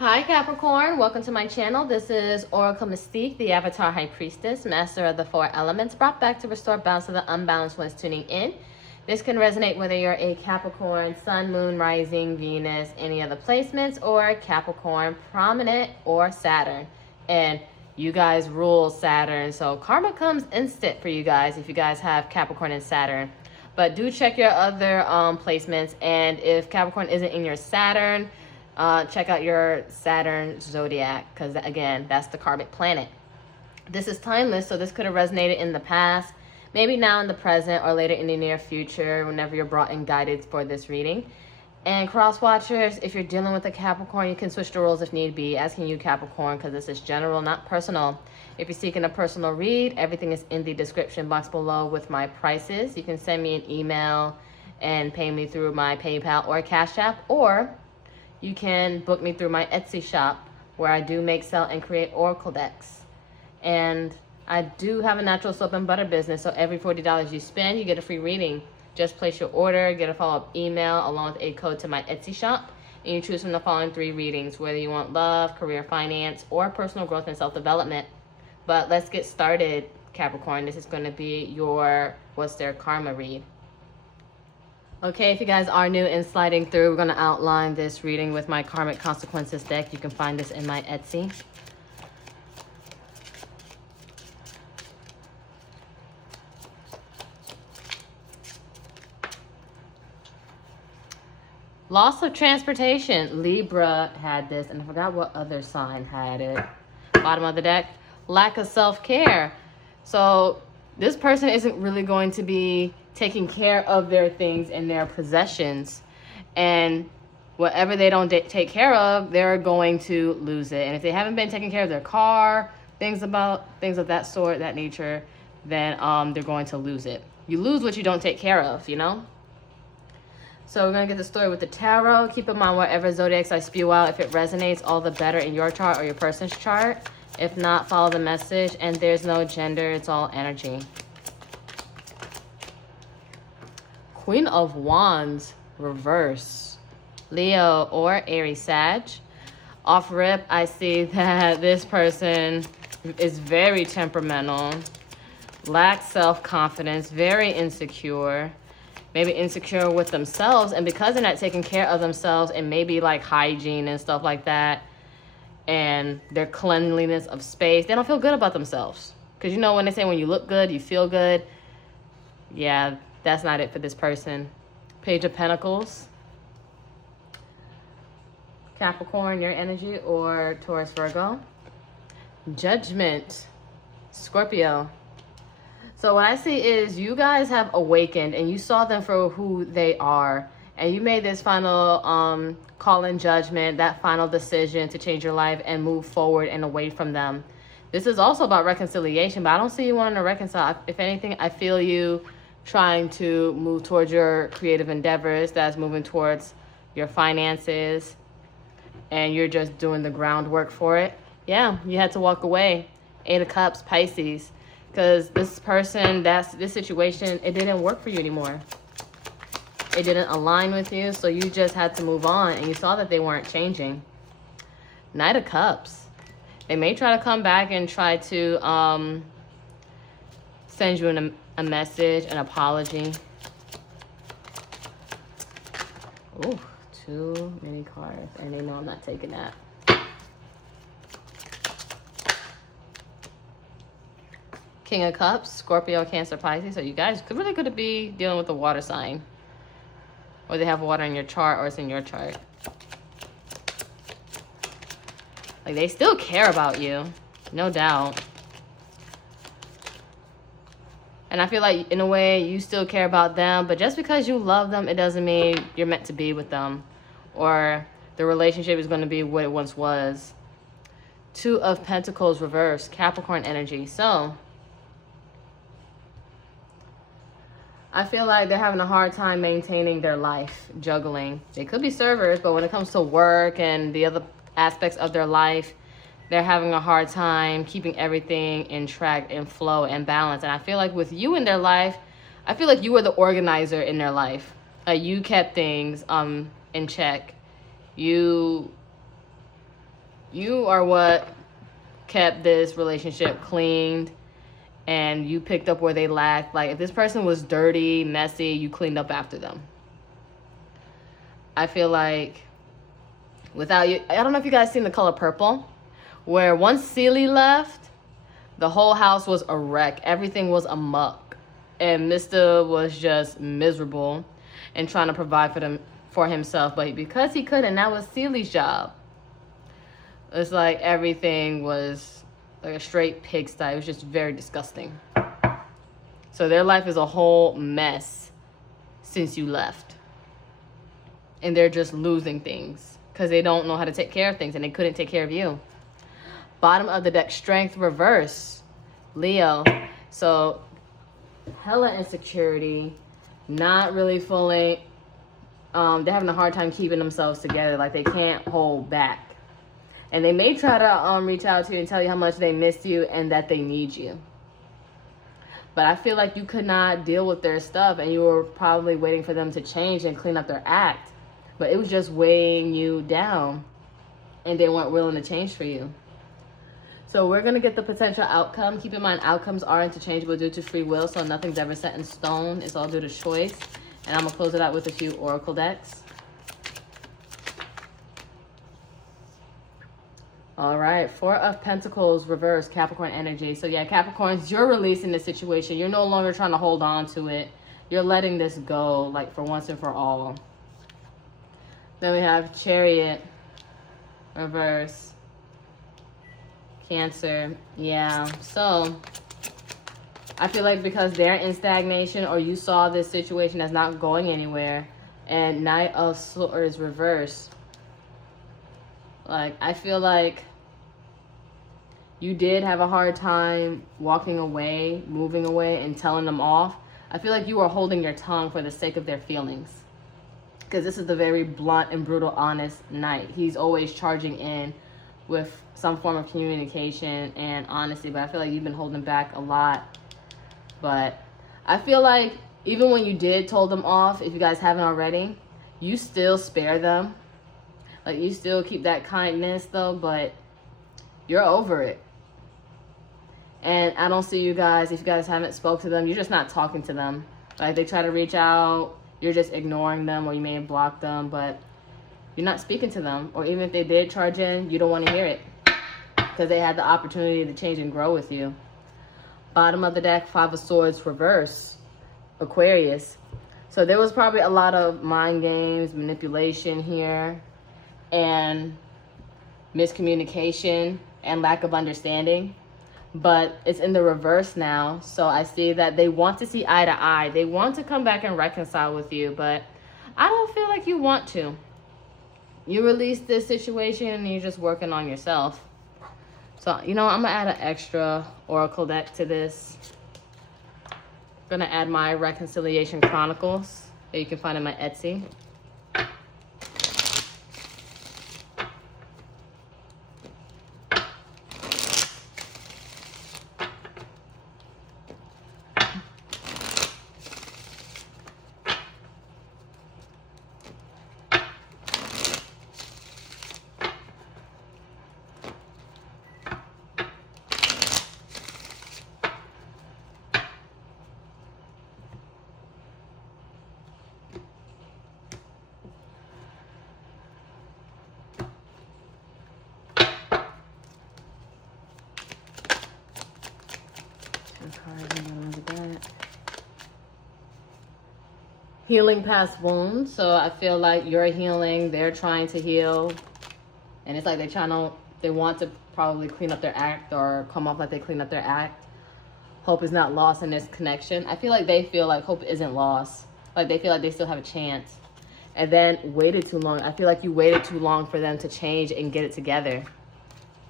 Hi Capricorn, welcome to my channel. This is Oracle Mystique, the Avatar High Priestess, Master of the Four Elements, brought back to restore balance to the unbalanced ones tuning in. This can resonate whether you're a Capricorn, Sun, Moon, Rising, Venus, any other placements, or Capricorn, Prominent, or Saturn. And you guys rule Saturn, so karma comes instant for you guys if you guys have Capricorn and Saturn. But do check your other placements, and if Capricorn isn't in your Saturn, check out your Saturn zodiac, because again, that's the karmic planet. This is timeless, so this could have resonated in the past, maybe now in the present, or later in the near future, whenever you're brought in guided for this reading. And cross watchers, if you're dealing with a Capricorn, you can switch the roles if need be, as can you, Capricorn, because this is general, not personal. If you're seeking a personal read, everything is in the description box below with my prices. You can send me an email and pay me through my PayPal or Cash App, or you can book me through my Etsy shop, where I do make, sell, and create oracle decks. And I do have a natural soap and butter business, so every $40 you spend, you get a free reading. Just place your order, get a follow-up email along with a code to my Etsy shop, and you choose from the following 3 readings, whether you want love, career, finance, or personal growth and self-development. But let's get started, Capricorn. This is going to be your What's Their Karma read. Okay, if you guys are new and sliding through, we're going to outline this reading with my Karmic Consequences deck. You can find this in my Etsy. Loss of transportation. Libra had this, and I forgot what other sign had it. Bottom of the deck. Lack of self-care. So this person isn't really going to be taking care of their things and their possessions, and whatever they don't take care of, they're going to lose it. And if they haven't been taking care of their car, things of that sort, that nature, then they're going to lose it. You lose what you don't take care of, you know. So we're gonna get the story with the tarot. Keep in mind, whatever zodiacs I spew out, if it resonates, all the better in your chart or your person's chart. If not, follow the message. And there's no gender, it's all energy. Queen of Wands, reverse. Leo or Aries, Sag. Off rip, I see that this person is very temperamental, lacks self-confidence, very insecure, maybe insecure with themselves. And because they're not taking care of themselves, and maybe like hygiene and stuff like that, and their cleanliness of space, they don't feel good about themselves. Because you know when they say when you look good, you feel good. Yeah, that's not it for this person. Page of Pentacles. Capricorn, your energy, or Taurus, Virgo. Judgment. Scorpio. So what I see is you guys have awakened, and you saw them for who they are. And you made this final call in judgment, that final decision to change your life and move forward and away from them. This is also about reconciliation, but I don't see you wanting to reconcile. If anything, I feel you trying to move towards your creative endeavors. That's moving towards your finances, and you're just doing the groundwork for it. Yeah, you had to walk away. 8 of Cups, Pisces, because this person, this situation, it didn't work for you anymore. It didn't align with you, so you just had to move on, and you saw that they weren't changing. Knight of Cups. They may try to come back and try to send you a message, an apology. Ooh, too many cards, and they know I'm not taking that. King of Cups, Scorpio, Cancer, Pisces. So you guys really could be dealing with a water sign, or they have water in your chart, or it's in your chart. Like, they still care about you, no doubt. And I feel like, in a way, you still care about them. But just because you love them, it doesn't mean you're meant to be with them, or the relationship is going to be what it once was. 2 of Pentacles, reverse. Capricorn energy. So I feel like they're having a hard time maintaining their life, juggling. They could be servers, but when it comes to work and the other aspects of their life, they're having a hard time keeping everything in track and flow and balance. And I feel like with you in their life, I feel like you were the organizer in their life. You kept things in check. You You are what kept this relationship cleaned, and you picked up where they lacked. Like, if this person was dirty, messy, you cleaned up after them. I feel like without you, I don't know if you guys seen The Color Purple, where once Celie left, the whole house was a wreck. Everything was a muck. And Mr. was just miserable and trying to provide for himself. But because he couldn't, that was Celie's job. It's like everything was like a straight pigsty. It was just very disgusting. So their life is a whole mess since you left. And they're just losing things because they don't know how to take care of things, and they couldn't take care of you. Bottom of the deck, Strength reverse, Leo. So hella insecurity, not really fully, they're having a hard time keeping themselves together. Like, they can't hold back. And they may try to reach out to you and tell you how much they missed you and that they need you. But I feel like you could not deal with their stuff, and you were probably waiting for them to change and clean up their act. But it was just weighing you down, and they weren't willing to change for you. So we're going to get the potential outcome. Keep in mind, outcomes are interchangeable due to free will, so nothing's ever set in stone. It's all due to choice. And I'm going to close it out with a few oracle decks. All right, Four of Pentacles, reverse, Capricorn energy. So yeah, Capricorns, you're releasing the situation. You're no longer trying to hold on to it. You're letting this go, like, for once and for all. Then we have Chariot, reverse, Cancer. Yeah, so I feel like because they're in stagnation, or you saw this situation that's not going anywhere, and Knight of Swords, reverse. Like, I feel like you did have a hard time walking away, moving away, and telling them off. I feel like you were holding your tongue for the sake of their feelings. Because this is the very blunt and brutal, honest Knight. He's always charging in with some form of communication and honesty. But I feel like you've been holding back a lot. But I feel like even when you did told them off, if you guys haven't already, you still spare them. Like, you still keep that kindness, though, but you're over it. And I don't see you guys, if you guys haven't spoke to them, you're just not talking to them. Like, they try to reach out, you're just ignoring them, or you may have blocked them, but you're not speaking to them. Or even if they did charge in, you don't want to hear it because they had the opportunity to change and grow with you. Bottom of the deck, Five of Swords, reverse, Aquarius. So there was probably a lot of mind games, manipulation here, and miscommunication and lack of understanding. But it's in the reverse now. So I see that they want to see eye to eye. They want to come back and reconcile with you, but I don't feel like you want to. You released this situation and you're just working on yourself. So, you know, I'm going to add an extra oracle deck to this. I'm going to add my Reconciliation Chronicles that you can find in my Etsy. Healing past wounds. So I feel like you're healing, they're trying to heal, and it's like they want to probably clean up their act or come off like they clean up their act. Hope is not lost in this connection. I feel like they feel like hope isn't lost. Like, they feel like they still have a chance, and then waited too long. I feel like you waited too long for them to change and get it together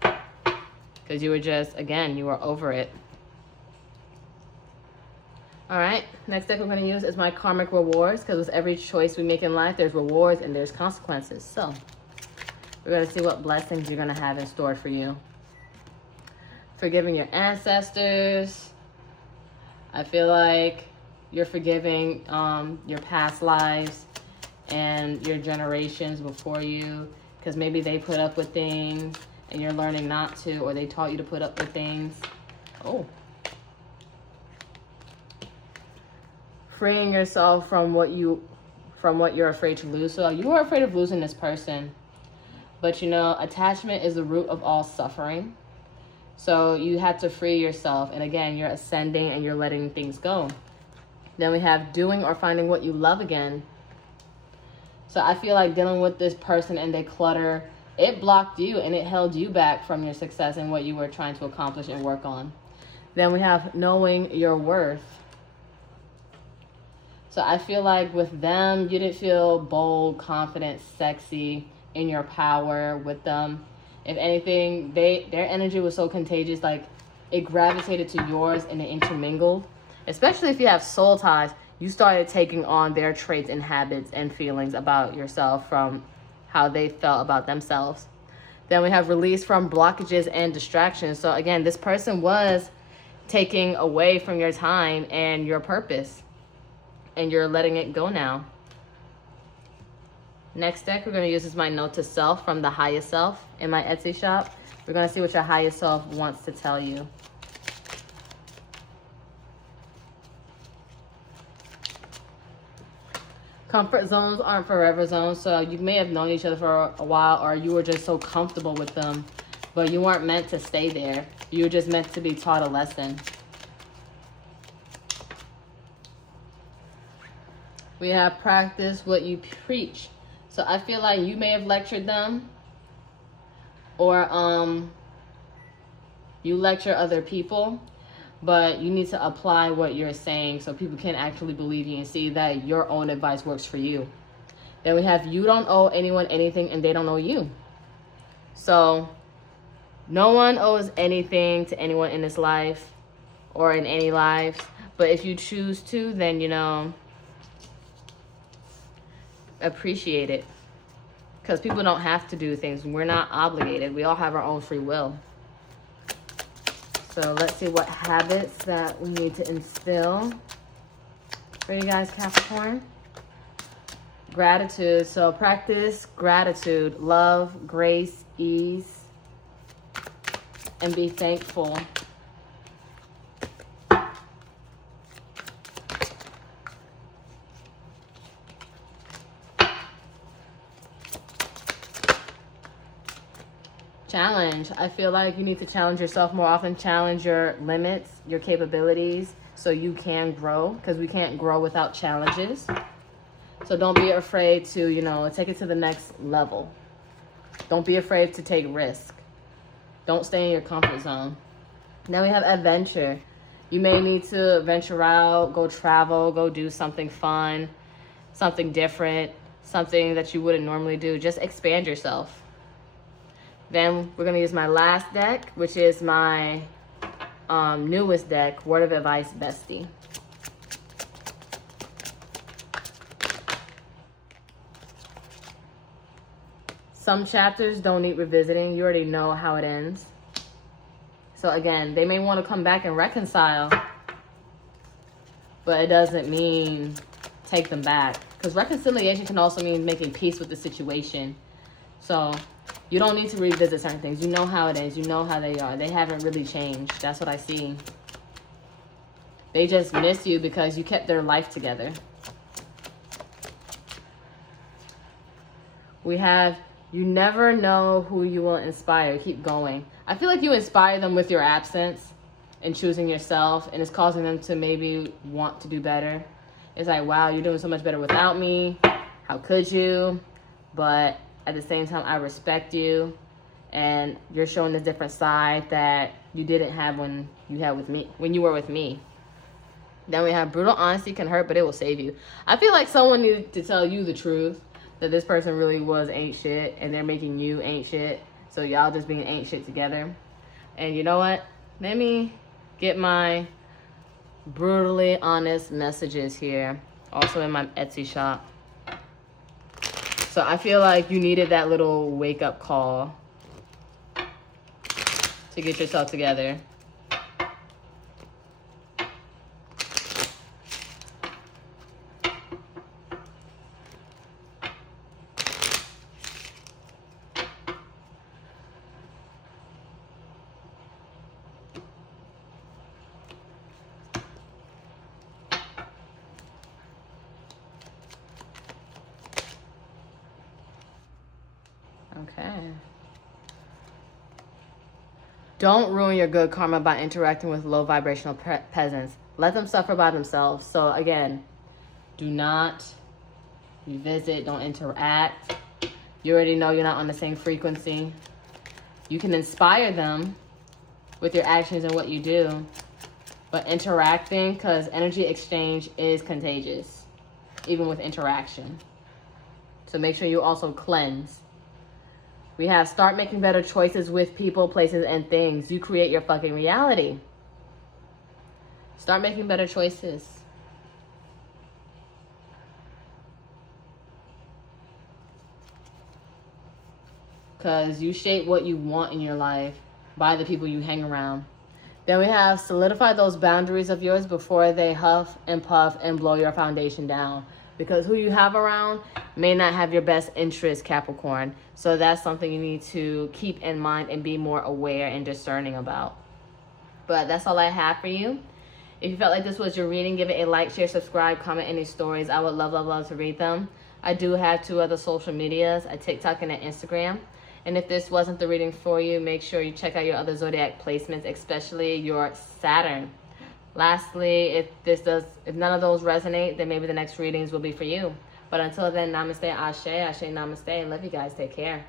because you were just, again, you were over it. All right, next deck we're going to use is my Karmic Rewards, because with every choice we make in life, there's rewards and there's consequences. So we're going to see what blessings you're going to have in store for you. Forgiving your ancestors. I feel like you're forgiving your past lives and your generations before you, because maybe they put up with things. and you're learning not to, or they taught you to put up with things. Oh. Freeing yourself from what you're afraid to lose. So you are afraid of losing this person. But you know, attachment is the root of all suffering. So you have to free yourself. And again, you're ascending and you're letting things go. Then we have doing or finding what you love again. So I feel like dealing with this person and their clutter, it blocked you and it held you back from your success and what you were trying to accomplish and work on. Then we have knowing your worth. So I feel like with them, you didn't feel bold, confident, sexy, in your power with them. If anything, their energy was so contagious, like it gravitated to yours and it intermingled. Especially if you have soul ties, you started taking on their traits and habits and feelings about yourself from how they felt about themselves. Then we have release from blockages and distractions. So again, this person was taking away from your time and your purpose, and you're letting it go now. Next deck we're going to use is my note to self from the highest self in my Etsy shop. We're going to see what your highest self wants to tell you. Comfort zones aren't forever zones. So you may have known each other for a while, or you were just so comfortable with them, but you weren't meant to stay there. You were just meant to be taught a lesson. We have practice what you preach. So I feel like you may have lectured them, or you lecture other people, but you need to apply what you're saying so people can actually believe you and see that your own advice works for you. Then we have you don't owe anyone anything and they don't owe you. So no one owes anything to anyone in this life or in any lives, but if you choose to, then, you know, appreciate it, because people don't have to do things. We're not obligated. We all have our own free will. So let's see what habits that we need to instill for you guys, Capricorn. Gratitude. So practice gratitude, love, grace, ease, and be thankful. Challenge. I feel like you need to challenge yourself more often. Challenge your limits, your capabilities, so you can grow, because we can't grow without challenges. So don't be afraid to, you know, take it to the next level. Don't be afraid to take risk. Don't stay in your comfort zone. Then we have adventure. You may need to venture out, go travel, go do something fun, something different, something that you wouldn't normally do. Just expand yourself. Then we're going to use my last deck, which is my newest deck, Word of Advice Bestie. Some chapters don't need revisiting. You already know how it ends. So again, they may want to come back and reconcile, but it doesn't mean take them back. Because reconciliation can also mean making peace with the situation. So you don't need to revisit certain things. You know how it is. You know how they are. They haven't really changed. That's what I see. They just miss you because you kept their life together. We have, you never know who you will inspire. Keep going. I feel like you inspire them with your absence and choosing yourself, and it's causing them to maybe want to do better. It's like, wow, you're doing so much better without me. How could you? But at the same time, I respect you, and you're showing this different side that you didn't have when you were with me. Then we have brutal honesty can hurt, but it will save you. I feel like someone needed to tell you the truth, that this person really was ain't shit, and they're making you ain't shit. So y'all just being ain't shit together. And you know what? Let me get my brutally honest messages here, also in my Etsy shop. So I feel like you needed that little wake-up call to get yourself together. Don't ruin your good karma by interacting with low vibrational peasants. Let them suffer by themselves. So again, do not revisit, don't interact. You already know you're not on the same frequency. You can inspire them with your actions and what you do, but interacting, because energy exchange is contagious, even with interaction. So make sure you also cleanse. We have start making better choices with people, places, and things. You create your fucking reality. Start making better choices. Because you shape what you want in your life by the people you hang around. Then we have solidify those boundaries of yours before they huff and puff and blow your foundation down. Because who you have around may not have your best interest, Capricorn. So that's something you need to keep in mind and be more aware and discerning about. But that's all I have for you. If you felt like this was your reading, give it a like, share, subscribe, comment any stories. I would love to read them. I do have 2 other social medias, a TikTok and an Instagram. And if this wasn't the reading for you, make sure you check out your other zodiac placements, especially your Saturn. Lastly, if none of those resonate, then maybe the next readings will be for you. But until then, namaste, ashe, namaste, and love you guys. Take care.